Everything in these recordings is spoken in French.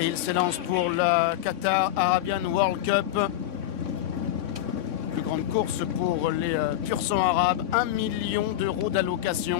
Et il s'élance pour la Qatar Arabian World Cup. Plus grande course pour les pur sang arabes. 1 million d'euros d'allocation.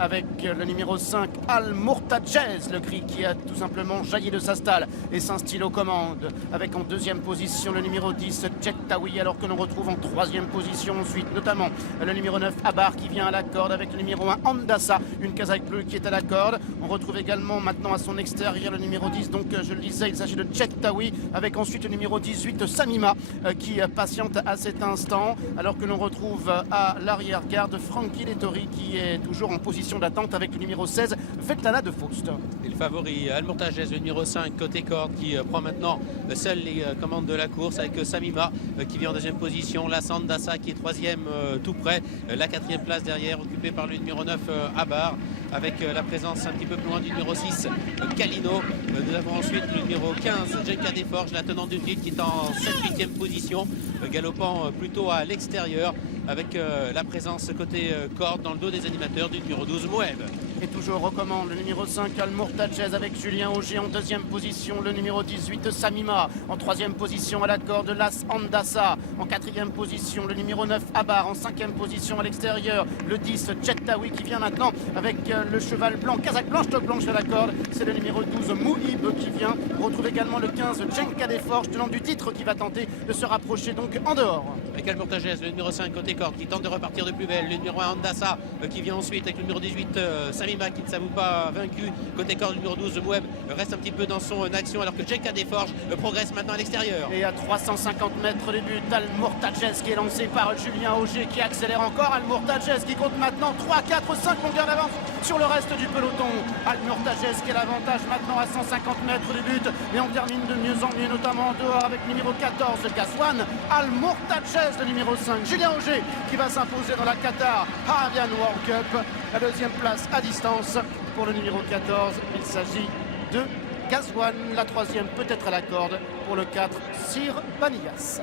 Avec le numéro 5, Al-Mourtadjez, le cri qui a tout simplement jailli de sa stalle et s'instille aux commandes. Avec en deuxième position le numéro 10, Tchektaoui, alors que l'on retrouve en troisième position ensuite, notamment le numéro 9, Abar, qui vient à la corde avec le numéro 1, Andassa, une casaque bleue qui est à la corde. On retrouve également maintenant à son extérieur le numéro 10, donc je le disais, il s'agit de Tchektaoui, avec ensuite le numéro 18, Samima, qui patiente à cet instant, alors que l'on retrouve à l'arrière-garde Frankie Dettori, qui est toujours en position d'attente avec le numéro 16, Vetlana de Faust. Et le favori Al-Mourtadjez, le numéro 5 côté corde, qui prend maintenant seul les commandes de la course avec Samima qui vient en deuxième position, la Sandassa qui est troisième tout près, la quatrième place derrière occupée par le numéro 9 Abar, avec la présence un petit peu plus loin du numéro 6 Calino. Nous avons ensuite le numéro 15 Jenka Desforges, la tenante du titre, qui est en 7-8e position, galopant plutôt à l'extérieur, avec la présence côté corde dans le dos des animateurs du numéro 12 Moeb. Et toujours recommande le numéro 5 Al-Mourtadjez avec Julien Auger en deuxième position, le numéro 18 Samima en troisième position à la corde, Las Andassa en quatrième position, le numéro 9 Abar en cinquième position à l'extérieur, le 10 Tchektaoui qui vient maintenant avec le cheval blanc, casaque blanche, toque blanche à la corde, c'est le numéro 12 Mouhib qui vient. On retrouve également le 15 Jenka Desforges, tenant du titre, qui va tenter de se rapprocher donc en dehors. Avec Al-Mourtadjez, le numéro 5 côté corde qui tente de repartir de plus belle, le numéro 1 Andassa qui vient ensuite avec le numéro 18 Samima qui ne s'avoue pas vaincu. Côté corde, le numéro 12 Moueb reste un petit peu dans son action, alors que Jenka Desforges progresse maintenant à l'extérieur. Et à 350 mètres du but, Al-Mourtadjez qui est lancé par Julien Auger qui accélère encore. Al-Mourtadjez qui compte maintenant 3, 4, 5 longueurs d'avance sur le reste du peloton. Al-Mourtadjez qui a l'avantage maintenant à 150 mètres du but. Et on termine de mieux en mieux, notamment en dehors avec le numéro 14 Ghazouane. Al-Mourtadjez, le numéro 5. Julien Auger qui va s'imposer dans la Qatar Arabian World Cup. La deuxième place à distance pour le numéro 14. Il s'agit de Ghazouane. La troisième peut-être à la corde pour le 4, Sir Baniyas.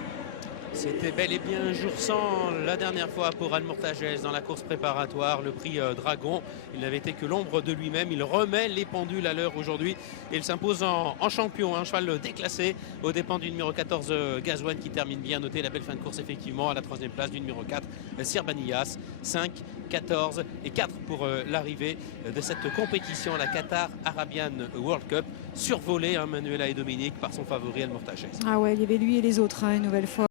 C'était bel et bien un jour sans la dernière fois pour Al-Mourtadjez dans la course préparatoire, le prix Dragon. Il n'avait été que l'ombre de lui-même. Il remet les pendules à l'heure aujourd'hui et il s'impose en champion, un cheval déclassé aux dépens du numéro 14 Ghazouane qui termine bien. Notez la belle fin de course effectivement à la troisième place du numéro 4 Sir Baniyas. 5, 14 et 4 pour l'arrivée de cette compétition, la Qatar Arabian World Cup, survolée Manuela et Dominique par son favori Al-Mourtadjez. Ah ouais, il y avait lui et les autres une nouvelle fois.